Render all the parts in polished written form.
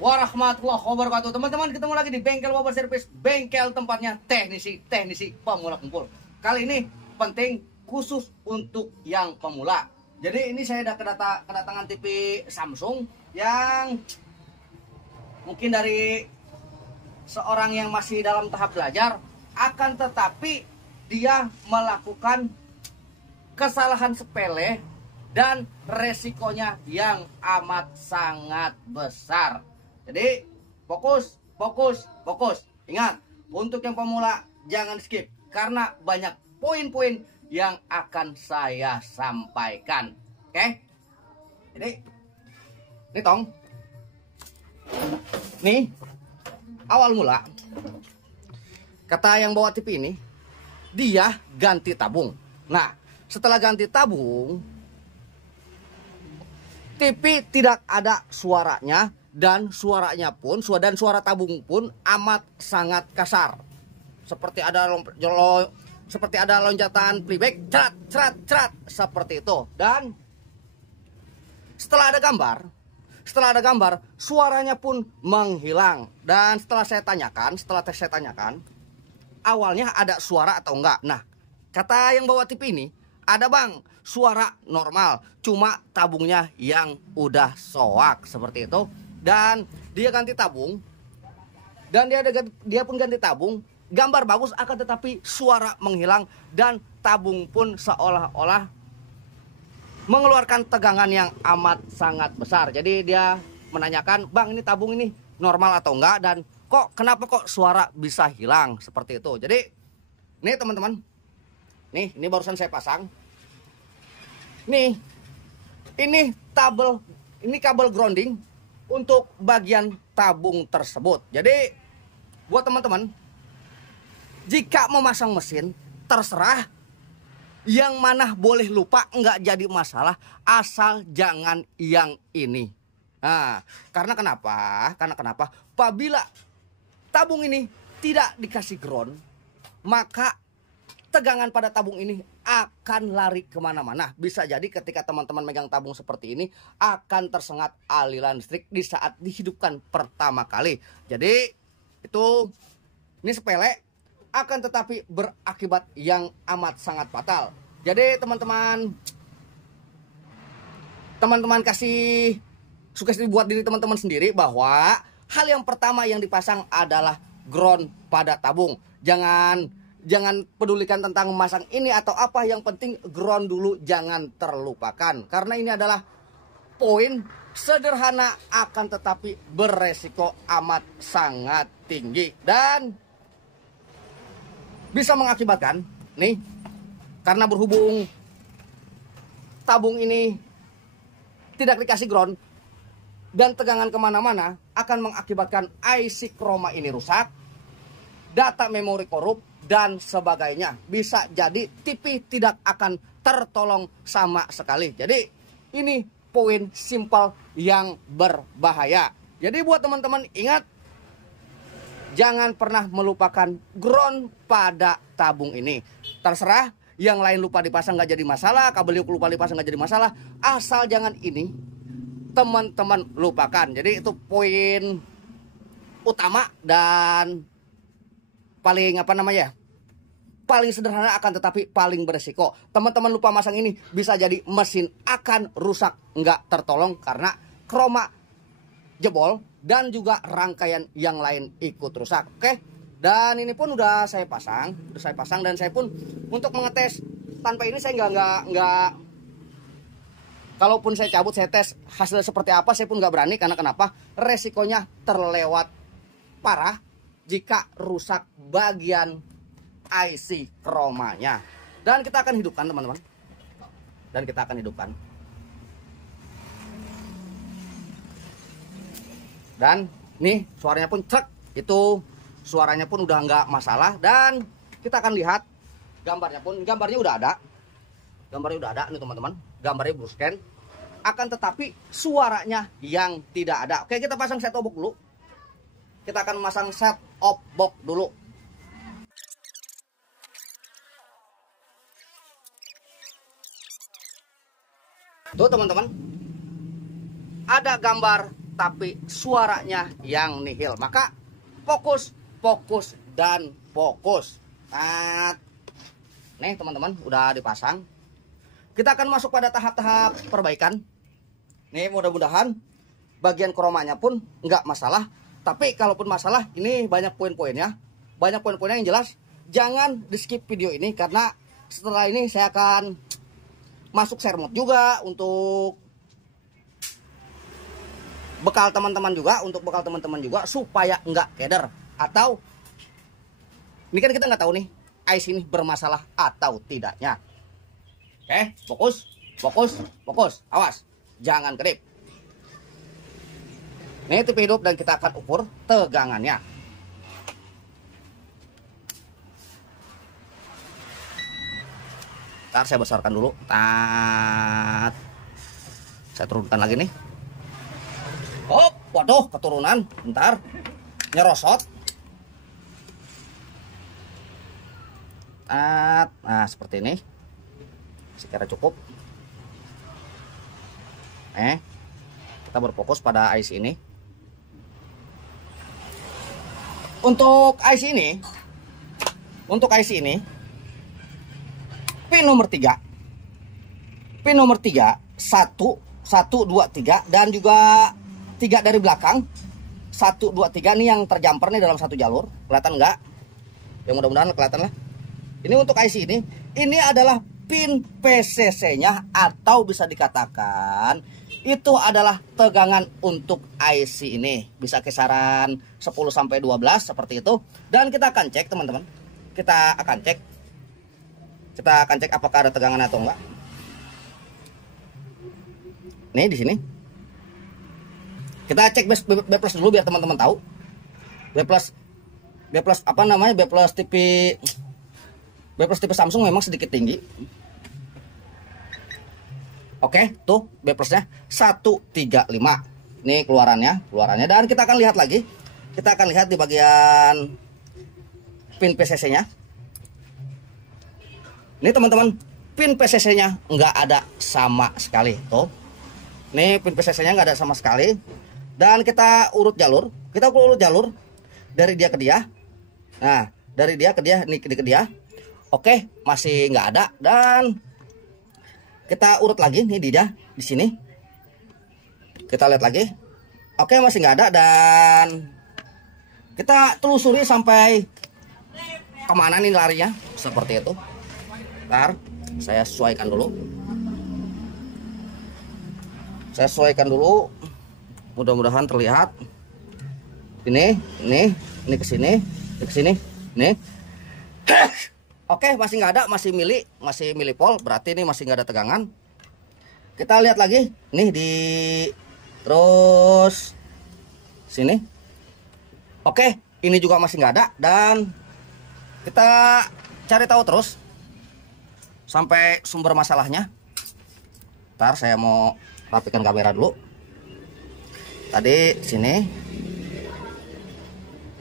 warahmatullahi wabarakatuh. Teman-teman, ketemu lagi di Bengkel Wabar Service, bengkel tempatnya teknisi pemula kumpul. Kali ini penting khusus untuk yang pemula. Jadi ini saya ada kedatangan TV Samsung yang mungkin dari seorang yang masih dalam tahap belajar, akan tetapi dia melakukan kesalahan sepele dan resikonya yang amat sangat besar. Jadi fokus. Ingat, untuk yang pemula jangan skip karena banyak poin-poin yang akan saya sampaikan. Oke? Jadi ini tong. Nih, awal mula kata yang bawa TV ini, dia ganti tabung. Nah, setelah ganti tabung, TV tidak ada suaranya, dan suaranya pun suara tabung pun amat sangat kasar. Seperti ada loncatan playback, cerat seperti itu. Dan setelah ada gambar, suaranya pun menghilang. Dan setelah saya tanyakan, awalnya ada suara atau enggak. Nah, kata yang bawa TV ini, ada bang, suara normal, cuma tabungnya yang udah soak seperti itu. Dan dia ganti tabung, dan dia pun ganti tabung, gambar bagus akan tetapi suara menghilang, dan tabung pun seolah-olah mengeluarkan tegangan yang amat sangat besar. Jadi dia menanyakan, bang, ini tabung ini normal atau enggak, dan kenapa kok suara bisa hilang seperti itu. Jadi nih teman-teman, ini barusan saya pasang. Nih, ini kabel grounding untuk bagian tabung tersebut. Jadi buat teman-teman, jika memasang mesin terserah, yang mana boleh lupa nggak jadi masalah, asal jangan yang ini. Nah, karena kenapa? Apabila tabung ini tidak dikasih ground, maka tegangan pada tabung ini akan lari kemana-mana. Bisa jadi ketika teman-teman megang tabung seperti ini, akan tersengat aliran listrik di saat dihidupkan pertama kali. Jadi ini sepele, akan tetapi berakibat yang amat sangat fatal. Jadi teman-teman kasih sugesti buat diri teman-teman sendiri bahwa hal yang pertama yang dipasang adalah ground pada tabung. Jangan pedulikan tentang memasang ini atau apa, yang penting ground dulu, jangan terlupakan. Karena ini adalah poin sederhana akan tetapi beresiko amat sangat tinggi. Dan bisa mengakibatkan, nih, karena berhubung tabung ini tidak dikasih ground dan tegangan kemana-mana, akan mengakibatkan IC chroma ini rusak, data memori korup, dan sebagainya. Bisa jadi TV tidak akan tertolong sama sekali. Jadi ini poin simpel yang berbahaya. Jadi buat teman-teman ingat, jangan pernah melupakan ground pada tabung ini. Terserah, yang lain lupa dipasang nggak jadi masalah, kabel yuk lupa dipasang nggak jadi masalah, asal jangan ini teman-teman lupakan. Jadi itu poin utama dan paling paling sederhana akan tetapi paling beresiko. Teman-teman lupa masang ini, bisa jadi mesin akan rusak nggak tertolong karena chroma jebol dan juga rangkaian yang lain ikut rusak. Oke, dan ini pun udah saya pasang, dan saya pun untuk mengetes tanpa ini saya nggak kalaupun saya cabut, saya tes hasilnya seperti apa, saya pun nggak berani. Karena kenapa? Resikonya terlewat parah jika rusak bagian IC chromanya. Dan kita akan hidupkan teman-teman, dan nih suaranya pun trek, itu suaranya pun udah nggak masalah. Dan kita akan lihat gambarnya udah ada nih teman-teman, gambarnya blue scan, akan tetapi suaranya yang tidak ada. Oke, kita pasang set top box dulu. Kita akan memasang set top box dulu. Tuh teman-teman, ada gambar tapi suaranya yang nihil. Maka fokus, fokus, dan fokus. Nah, nih teman-teman udah dipasang. Kita akan masuk pada tahap-tahap perbaikan. Nih mudah-mudahan bagian kromanya pun nggak masalah. Tapi kalaupun masalah, ini banyak poin-poinnya. Banyak poin-poinnya yang jelas. Jangan di skip video ini, karena setelah ini saya akan masuk share mode juga untuk bekal teman-teman juga, supaya nggak keder. Atau ini kan kita nggak tahu nih IC ini bermasalah atau tidaknya. Oke, fokus, fokus, fokus. Awas, jangan kedip. Ini tip hidup dan kita akan ukur tegangannya. Ntar saya besarkan dulu. Tat. Saya turunkan lagi nih. Oh, waduh, keturunan. Bentar. Nyerosot. Tat. Nah, seperti ini. Sekira cukup. Kita berfokus pada IC ini. Untuk IC ini, pin nomor 3. Pin nomor 3, 1, 1, 2, 3, dan juga 3 dari belakang. 1, 2, 3 nih yang terjumper nih dalam satu jalur. Kelihatan nggak? Ya mudah-mudahan kelihatan lah. Ini untuk IC ini adalah pin PCC-nya, atau bisa dikatakan itu adalah tegangan untuk IC ini. Bisa kisaran 10 sampai 12 seperti itu. Dan kita akan cek, teman-teman. Kita akan cek apakah ada tegangan atau enggak. Nih di sini. Kita cek B plus dulu biar teman-teman tahu. B plus apa namanya? B plus tipe Samsung memang sedikit tinggi. Oke, tuh B plusnya 135. Ini keluarannya. Dan kita akan lihat lagi. Kita akan lihat di bagian pin PCC-nya. Ini teman-teman, pin PCC-nya nggak ada sama sekali. Tuh. Ini pin PCC-nya nggak ada sama sekali. Dan kita urut jalur. Kita urut jalur dari dia ke dia. Nah, dari dia ke dia, ini ke dia. Oke, masih nggak ada. Dan kita urut lagi nih dia di sini. Kita lihat lagi. Oke, masih nggak ada. Dan kita telusuri sampai kemana nih larinya. Seperti itu. Ntar saya sesuaikan dulu. Mudah-mudahan terlihat. Ini ke sini, nih. Oke, masih nggak ada, masih milipol, berarti ini masih nggak ada tegangan. Kita lihat lagi, nih terus sini. Oke, ini juga masih nggak ada, dan kita cari tahu terus sampai sumber masalahnya. Ntar saya mau rapikan kamera dulu. Tadi sini,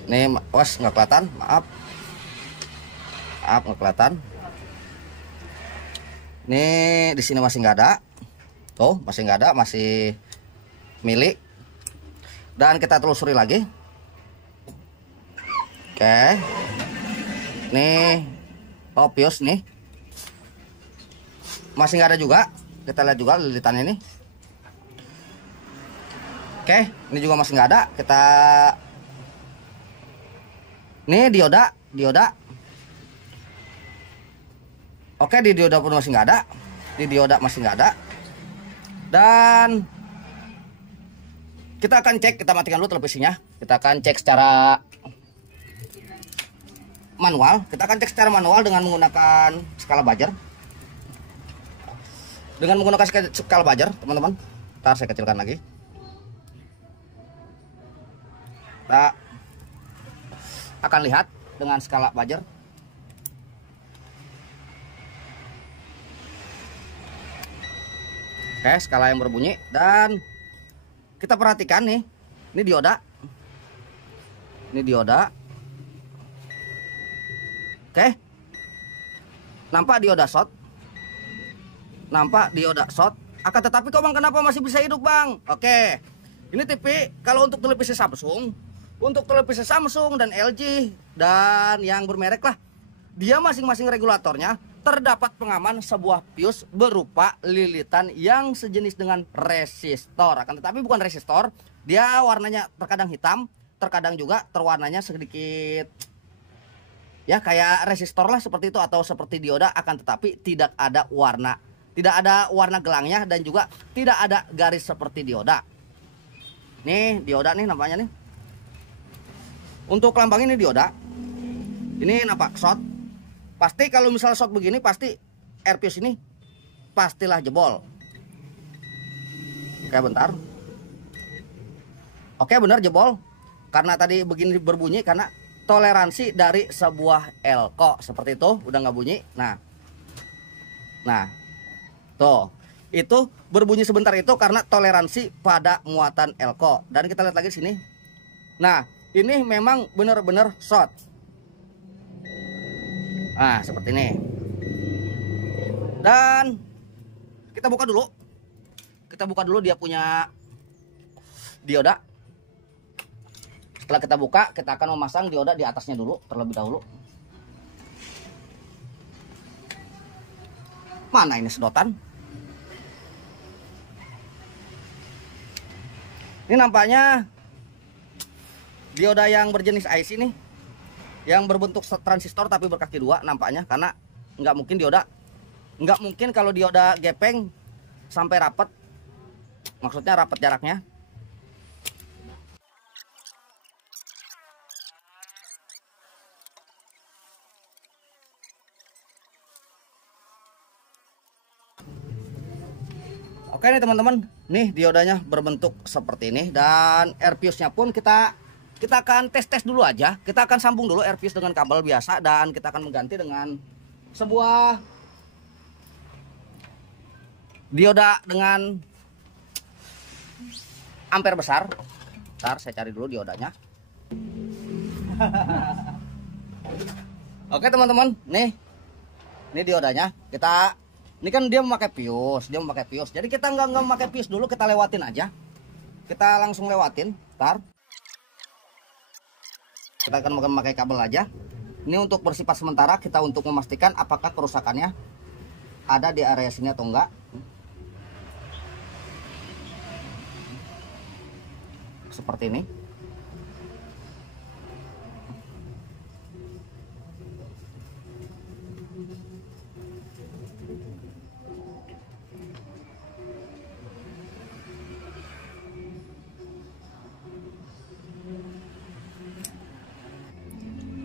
ini nggak kelihatan, maaf nggak kelihatan. Ini di sini masih nggak ada. Tuh, masih nggak ada, masih milik. Dan kita telusuri lagi. Oke. Nih, pius nih. Masih nggak ada juga. Kita lihat juga lilitan ini. Oke, ini juga masih nggak ada. Kita nih dioda. Oke, di dioda pun masih nggak ada. Dan kita akan cek, kita matikan dulu televisinya. Kita akan cek secara manual. Dengan menggunakan skala Bajer. Teman-teman. Ntar saya kecilkan lagi. Kita akan lihat dengan skala Bajer. Oke, skala yang berbunyi. Dan kita perhatikan nih, ini dioda. Oke, nampak dioda short. Akan tetapi kok bang, kenapa masih bisa hidup bang? Oke, Ini TV kalau untuk televisi Samsung, dan LG dan yang bermerek lah, dia masing-masing regulatornya terdapat pengaman sebuah fuse berupa lilitan yang sejenis dengan resistor. Akan tetapi bukan resistor, dia warnanya terkadang hitam, terkadang juga terwarnanya sedikit ya kayak resistor lah seperti itu atau seperti dioda, akan tetapi tidak ada warna gelangnya dan juga tidak ada garis seperti dioda. Nih dioda nih nampaknya nih. Untuk lambang ini dioda. Ini nampak short. Pasti kalau misalnya short begini pasti air fuse ini pastilah jebol. Oke bentar. Oke benar jebol. Karena tadi begini berbunyi karena toleransi dari sebuah elko seperti itu udah nggak bunyi. Nah tuh itu berbunyi sebentar itu karena toleransi pada muatan elko. Dan kita lihat lagi sini. Nah ini memang benar-benar short. Nah seperti ini. Dan kita buka dulu dia punya dioda. Setelah kita buka, kita akan memasang dioda di atasnya dulu terlebih dahulu. Mana ini sedotan? Ini nampaknya dioda yang berjenis IC nih, yang berbentuk transistor tapi berkaki dua nampaknya, karena nggak mungkin kalau dioda gepeng sampai rapat, maksudnya rapat jaraknya. Oke nih teman-teman, nih diodanya berbentuk seperti ini dan air fuse-nya pun kita akan tes dulu aja. Kita akan sambung dulu air fuse dengan kabel biasa dan kita akan mengganti dengan sebuah dioda dengan ampere besar. Ntar saya cari dulu diodanya. Oke teman-teman, nih diodanya. Ini kan dia memakai fuse, Jadi kita nggak memakai fuse dulu, kita lewatin aja. Kita langsung lewatin, ntar. Kita akan memakai kabel aja. Ini untuk bersifat sementara, kita untuk memastikan apakah kerusakannya ada di area sini atau enggak. Seperti ini.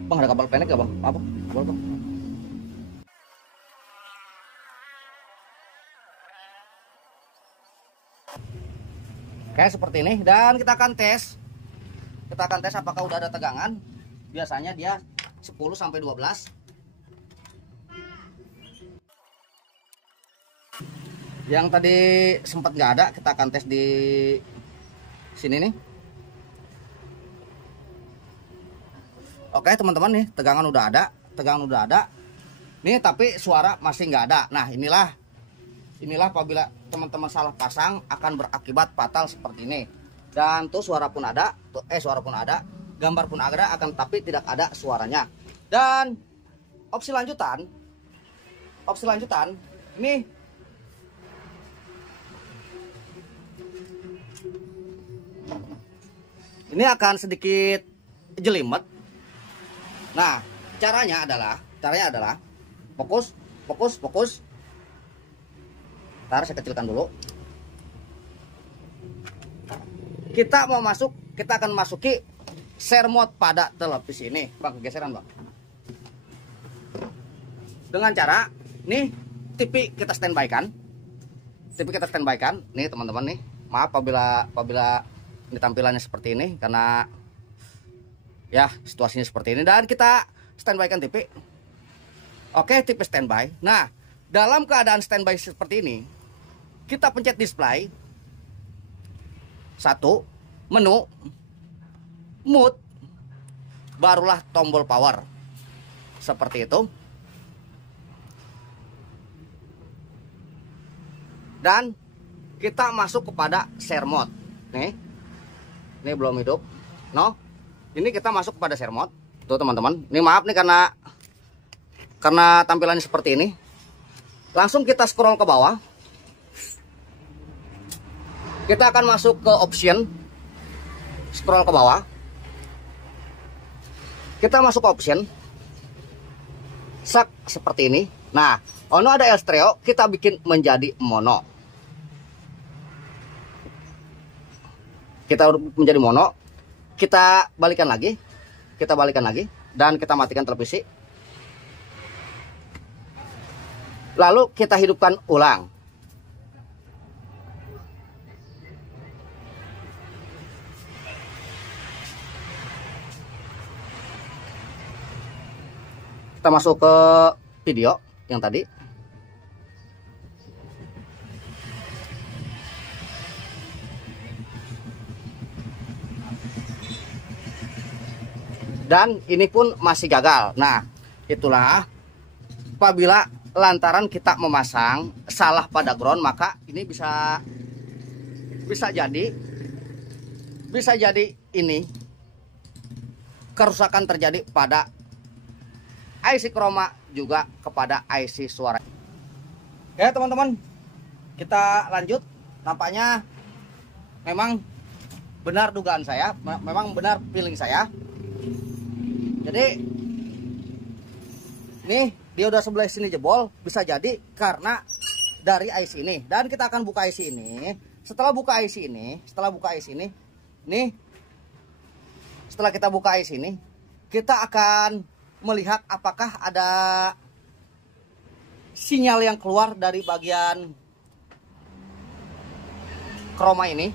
Bang, ada kabel pendek gak bang? Apa? Kabel bang. Oke seperti ini. Dan kita akan tes apakah udah ada tegangan. Biasanya dia 10 sampai 12. Yang tadi sempat nggak ada, kita akan tes di sini nih. Oke teman-teman, nih tegangan udah ada, nih tapi suara masih nggak ada. Nah inilah apabila teman-teman salah pasang akan berakibat fatal seperti ini. Dan tuh suara pun ada, gambar pun ada, akan tapi tidak ada suaranya. Dan opsi lanjutan nih, ini akan sedikit jelimet. Nah, caranya adalah fokus. Ntar saya kecilkan dulu. Kita akan masuki share mode pada televisi ini. Bang, geseran bang. Dengan cara, nih TV kita standby kan. Nih teman-teman nih. Maaf apabila ini tampilannya seperti ini karena ya situasinya seperti ini, dan kita standby kan TV. Oke, TV standby. Nah dalam keadaan standby seperti ini, kita pencet display, menu, mood, barulah tombol power seperti itu. Dan kita masuk kepada share mode nih. Ini belum hidup. No. Ini kita masuk pada share mode. Tuh teman-teman. Ini maaf nih karena tampilannya seperti ini. Langsung kita scroll ke bawah. Kita akan masuk ke option. Scroll ke bawah. Kita masuk ke option. Sak seperti ini. Nah, ono ada stereo, kita bikin menjadi mono. Kita menjadi mono. Kita balikan lagi. Dan kita matikan televisi. Lalu kita hidupkan ulang. Kita masuk ke video yang tadi. Dan ini pun masih gagal. Nah, itulah apabila lantaran kita memasang salah pada ground, maka ini bisa jadi ini kerusakan terjadi pada IC chroma juga kepada IC suara. Ya teman-teman, kita lanjut. Nampaknya memang benar dugaan saya, memang benar feeling saya. Jadi nih dia udah sebelah sini jebol, bisa jadi karena dari IC ini. Dan kita akan buka IC ini. Setelah buka IC ini, nih setelah kita buka IC ini, kita akan melihat apakah ada sinyal yang keluar dari bagian chroma ini.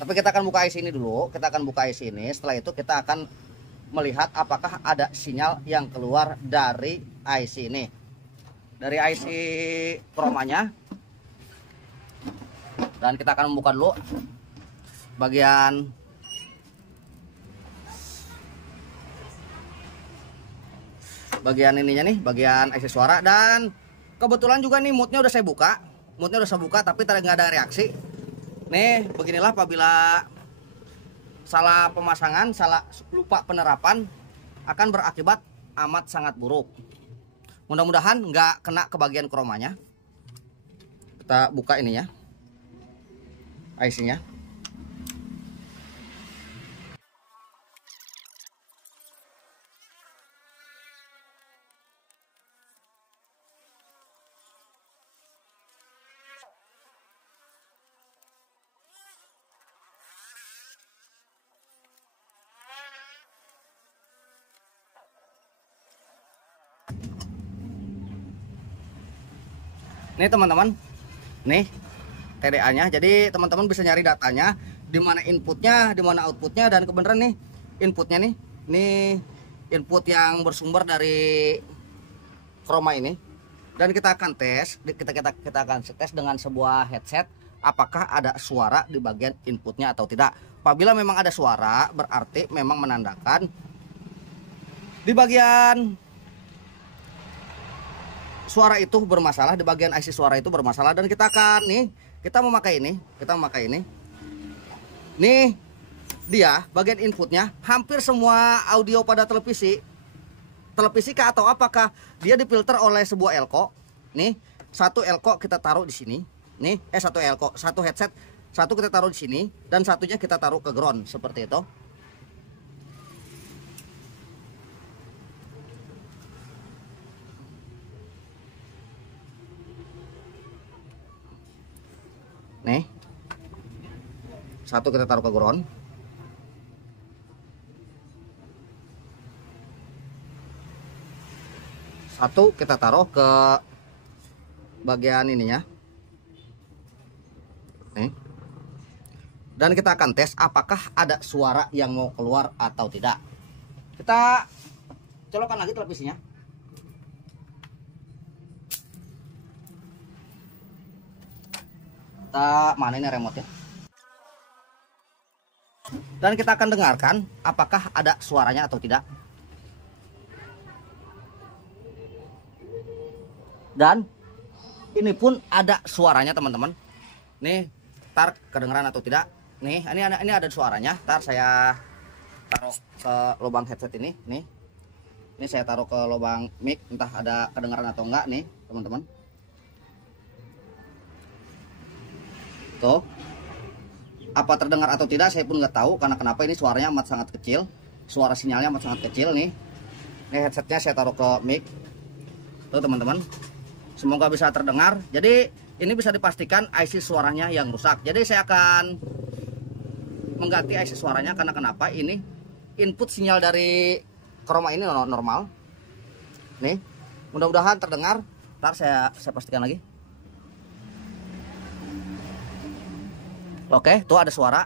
Tapi kita akan buka IC ini dulu. Setelah itu kita akan melihat apakah ada sinyal yang keluar dari IC ini, dari IC chromanya. Dan kita akan membuka dulu bagian ininya nih, bagian IC suara. Dan kebetulan juga nih moodnya udah saya buka, tapi nggak ada reaksi. Nih beginilah apabila salah pemasangan, salah lupa penerapan akan berakibat amat sangat buruk. Mudah-mudahan nggak kena ke bagian chromanya. Kita buka ininya, IC-nya. Nih teman-teman, nih TDA-nya. Jadi teman-teman bisa nyari datanya, di mana inputnya, di mana outputnya. Dan kebenaran nih inputnya nih input yang bersumber dari chroma ini. Dan kita akan tes, kita akan tes dengan sebuah headset apakah ada suara di bagian inputnya atau tidak. Apabila memang ada suara, berarti memang menandakan di bagian suara itu bermasalah, di bagian IC suara itu bermasalah. Dan kita akan kita memakai ini. Nih dia bagian inputnya hampir semua audio pada televisi kah atau apakah dia difilter oleh sebuah elko. Nih satu elko kita taruh di sini. Satu elko, satu headset, satu kita taruh di sini dan satunya kita taruh ke ground seperti itu. Nih satu kita taruh ke ground, satu kita taruh ke bagian ininya nih. Dan kita akan tes apakah ada suara yang mau keluar atau tidak. Kita colokkan lagi televisinya. Kita mana ini remote ya. Dan kita akan dengarkan apakah ada suaranya atau tidak. Dan ini pun ada suaranya teman-teman. Nih, tar kedengeran atau tidak. nih, ini ada suaranya. Ntar saya taruh ke lubang headset ini, nih. Ini saya taruh ke lubang mic, entah ada kedengaran atau enggak nih, teman-teman. Tuh. Apa terdengar atau tidak saya pun nggak tahu, karena kenapa ini suaranya amat sangat kecil. Suara sinyalnya amat sangat kecil nih. Ini headsetnya saya taruh ke mic. Tuh teman-teman. Semoga bisa terdengar. Jadi ini bisa dipastikan IC suaranya yang rusak. Jadi saya akan mengganti IC suaranya, karena kenapa? Ini input sinyal dari Chroma ini normal. Nih, mudah-mudahan terdengar. Ntar saya pastikan lagi. Oke, tuh ada suara.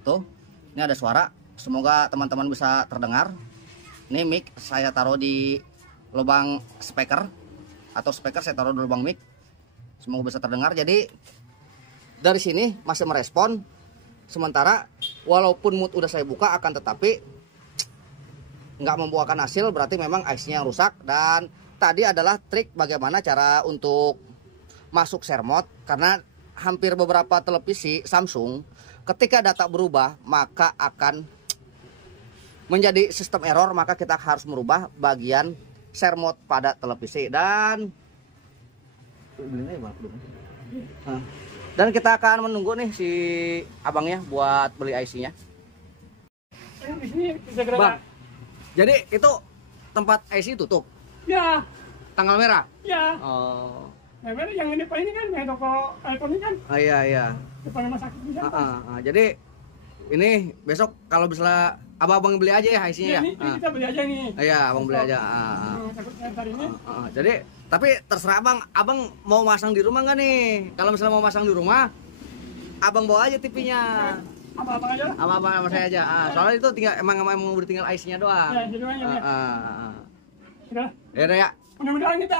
Tuh, ini ada suara. Semoga teman-teman bisa terdengar. Ini mic saya taruh di lubang speaker, atau speaker saya taruh di lubang mic. Semoga bisa terdengar. Jadi dari sini masih merespon. Sementara walaupun mood udah saya buka, akan tetapi nggak membuahkan hasil, berarti memang IC-nya yang rusak. Dan tadi adalah trik bagaimana cara untuk masuk share mode, karena hampir beberapa televisi Samsung ketika data berubah maka akan menjadi sistem error, maka kita harus merubah bagian share mode pada televisi. Dan kita akan menunggu nih si abangnya buat beli IC-nya. Bang, jadi itu tempat IC tutup? Ya. Tanggal merah? Ya. Oh. Yang ini Pak ini kan, yang toko iPhone ini kan. Oh iya. Depan rumah sakit bisa. Jadi ini besok kalau misalnya abang beli aja ya IC-nya ya. Ini kita beli aja nih. Iya, abang beli aja. Jadi tapi terserah abang mau masang di rumah nggak nih? Kalau misalnya mau masang di rumah, abang bawa aja TV-nya. Abang aja. Abang sama saya aja. Soalnya itu tinggal emang udah tinggal IC-nya doang. Ya, jadi aja. Udah. Ya udah ya. Mudah-mudahan kita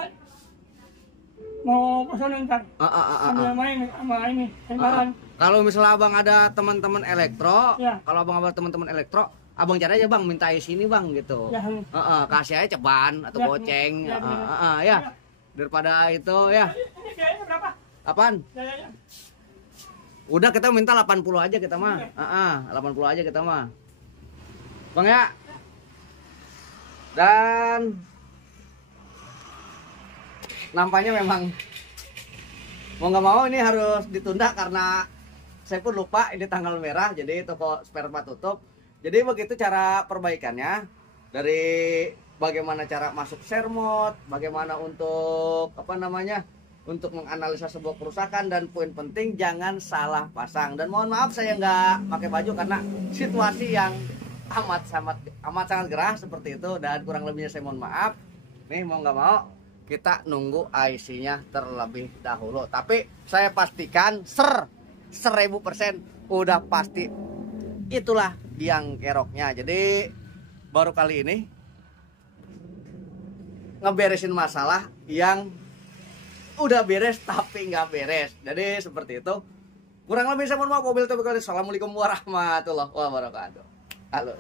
mau kesana ntar. Sambil main sama ini, kendaraan. Kalau misalnya abang ada teman-teman elektro, Ya. kalau abang ada teman-teman elektro, abang cari aja bang, minta IC ini bang gitu. Ya. Kasih aja ceban atau Ya, goceng. ya. Ya. Daripada itu ya. Ini biayanya berapa? Apaan? Biayanya. Udah kita minta 80 aja kita mah. 80 aja kita mah. Bang ya. Dan nampaknya memang mau nggak mau ini harus ditunda, karena saya pun lupa ini tanggal merah, jadi toko spare part tutup. Jadi begitu cara perbaikannya, dari bagaimana cara masuk share mode, bagaimana untuk untuk menganalisa sebuah kerusakan, dan poin penting jangan salah pasang. Dan mohon maaf saya nggak pakai baju karena situasi yang amat sangat gerah seperti itu, dan kurang lebihnya saya mohon maaf. Nih mau nggak mau kita nunggu IC-nya terlebih dahulu. Tapi saya pastikan 1000% udah pasti itulah biang keroknya. Jadi baru kali ini ngeberesin masalah yang udah beres tapi nggak beres. Jadi seperti itu. Kurang lebih saya mohon maaf. Assalamualaikum warahmatullahi wabarakatuh. Halo.